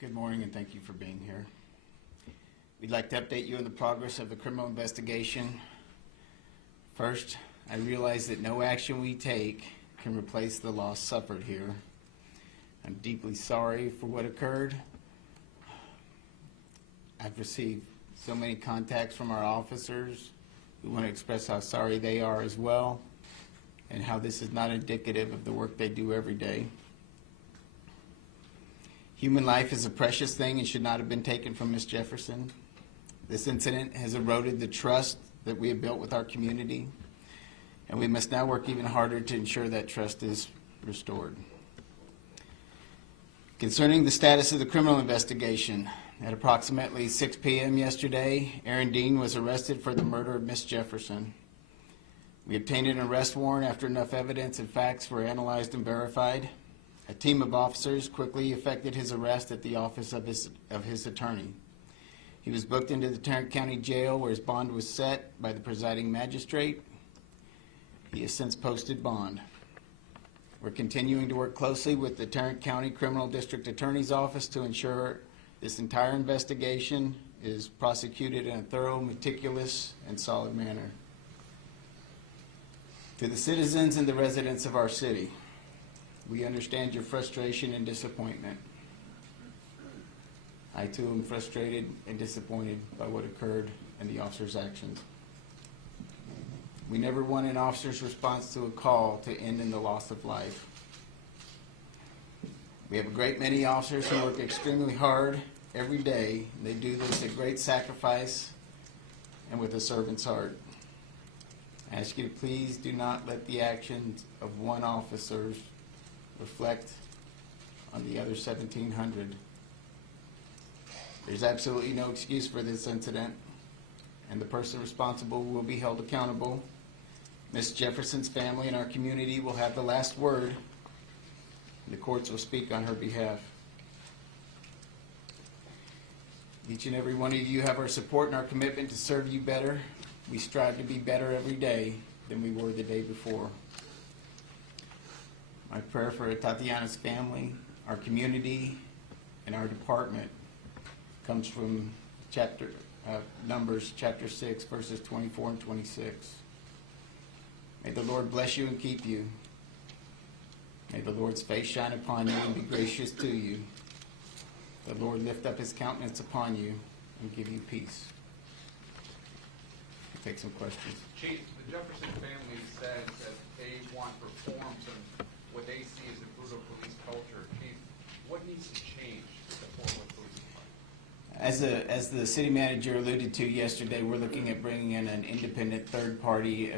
Good morning, and thank you for being here. We'd like to update you on the progress of the criminal investigation. First, I realize that no action we take can replace the loss suffered here. I'm deeply sorry for what occurred. I've received so many contacts from our officers who want to express how sorry they are as well, and how this is not indicative of the work they do every day. Human life is a precious thing and should not have been taken from Ms. Jefferson. This incident has eroded the trust that we have built with our community, and we must now work even harder to ensure that trust is restored. Concerning the status of the criminal investigation, at approximately 6 p.m. yesterday, Aaron Dean was arrested for the murder of Ms. Jefferson. We obtained an arrest warrant after enough evidence and facts were analyzed and verified. A team of officers quickly effected his arrest at the office of his attorney. He was booked into the Tarrant County Jail where his bond was set by the presiding magistrate. He has since posted bond. We're continuing to work closely with the Tarrant County Criminal District Attorney's Office to ensure this entire investigation is prosecuted in a thorough, meticulous, and solid manner. To the citizens and the residents of our city, we understand your frustration and disappointment. I too am frustrated and disappointed by what occurred and the officer's actions. We never want an officer's response to a call to end in the loss of life. We have a great many officers who work extremely hard every day. They do this at great sacrifice and with a servant's heart. I ask you to please do not let the actions of one officer reflect on the other 1,700. There's absolutely no excuse for this incident, and the person responsible will be held accountable. Ms. Jefferson's family and our community will have the last word. The courts will speak on her behalf. Each and every one of you have our support and our commitment to serve you better. We strive to be better every day than we were the day before. My prayer for Tatiana's family, our community, and our department comes from Numbers chapter 6, verses 24 and 26. May the Lord bless you and keep you. May the Lord's face shine upon you and be gracious to you. The Lord lift up his countenance upon you and give you peace. We'll take some questions. Chief, the Jefferson family said that they want reforms in what they see as a brutal police culture. Chief, what needs to change to the Fort Worth Police Department? As the city manager alluded to yesterday, we're looking at bringing in an independent third-party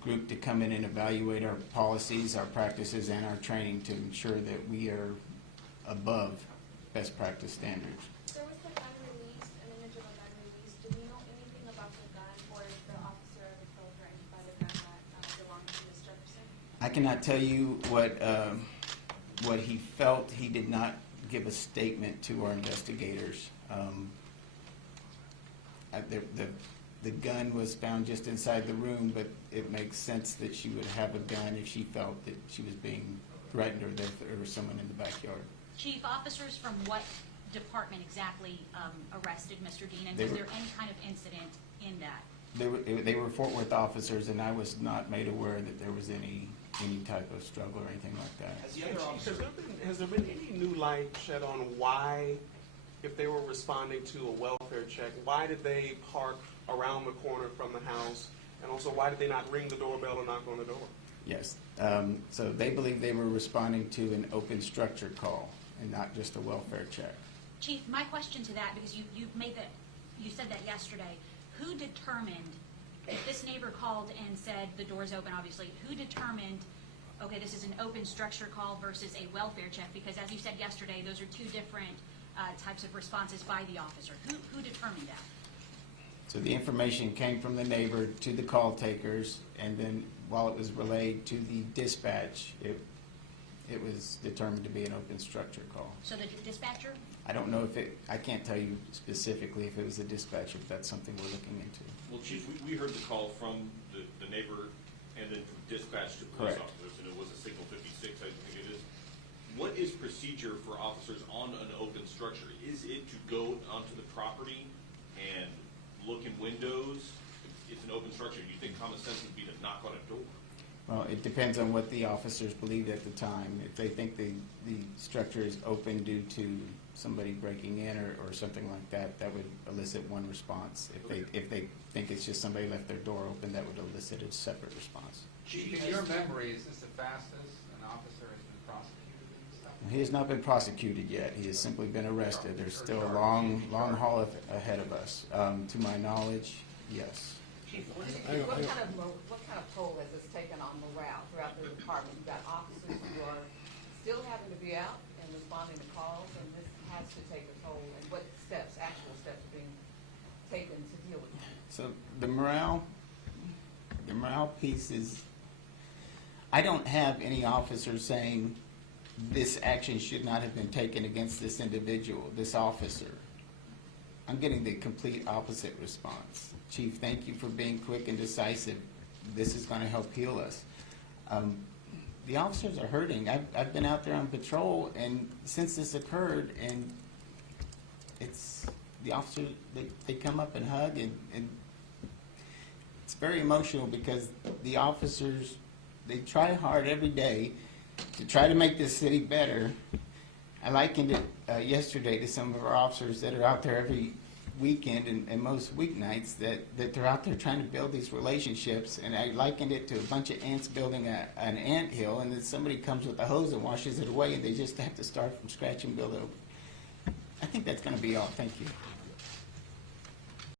group to come in and evaluate our policies, our practices, and our training to ensure that we are above best practice standards. There was an image of a gun released. Do we know anything about the gun or if the officer ever told her anything about the gun that belonged to Ms. Jefferson? I cannot tell you what he felt. He did not give a statement to our investigators. The gun was found just inside the room, but it makes sense that she would have a gun if she felt that she was being threatened or there was someone in the backyard. Chief, officers from what department exactly arrested Mr. Dean, and was there any kind of incident in that? They were Fort Worth officers, and I was not made aware that there was any type of struggle or anything like that. Has there been any new light shed on why, if they were responding to a welfare check, why did they park around the corner from the house, and also why did they not ring the doorbell or knock on the door? Yes. So they believe they were responding to an open structure call and not just a welfare check. Chief, my question to that, because you said that yesterday, who determined, if this neighbor called and said the door's open, obviously, who determined, okay, this is an open structure call versus a welfare check? Because as you said yesterday, those are two different types of responses by the officer. Who determined that? So the information came from the neighbor to the call takers, and then while it was relayed to the dispatch, it was determined to be an open structure call. So the dispatcher? I don't know if I can't tell you specifically if it was the dispatcher, if that's something we're looking into. Well, Chief, we heard the call from the neighbor and then from dispatch to police Correct. officers, and it was a signal 56, I think it is. what is procedure for officers on an open structure? Is it to go onto the property and look in windows? It's an open structure. Do you think common sense would be to knock on a door? Well, it depends on what the officers believed at the time. If they think the structure is open due to somebody breaking in or something like that, that would elicit one response. If they think it's just somebody left their door open, that would elicit a separate response. Chief, in your memory, is this the fastest an officer has been prosecuted in stuff? He has not been prosecuted yet. He has simply been arrested. There's still a long haul ahead of us. To my knowledge, yes. Chief, what kind of toll has this taken on morale throughout the department? You've got officers who are still having to be out and responding to calls, and this has to take a toll. And what actual steps are being taken to deal with that? So the morale piece is, I don't have any officer saying this action should not have been taken against this individual, this officer. I'm getting the complete opposite response. Chief, thank you for being quick and decisive. This is going to help heal us. The officers are hurting. I've been out there on patrol, and since this occurred, and it's the officers, they come up and hug, and it's very emotional because the officers, they try hard every day to try to make this city better. I likened it yesterday to some of our officers that are out there every weekend and most weeknights that they're out there trying to build these relationships, and I likened it to a bunch of ants building an ant hill, and then somebody comes with a hose and washes it away, and they just have to start from scratch and build over. I think that's going to be all. Thank you.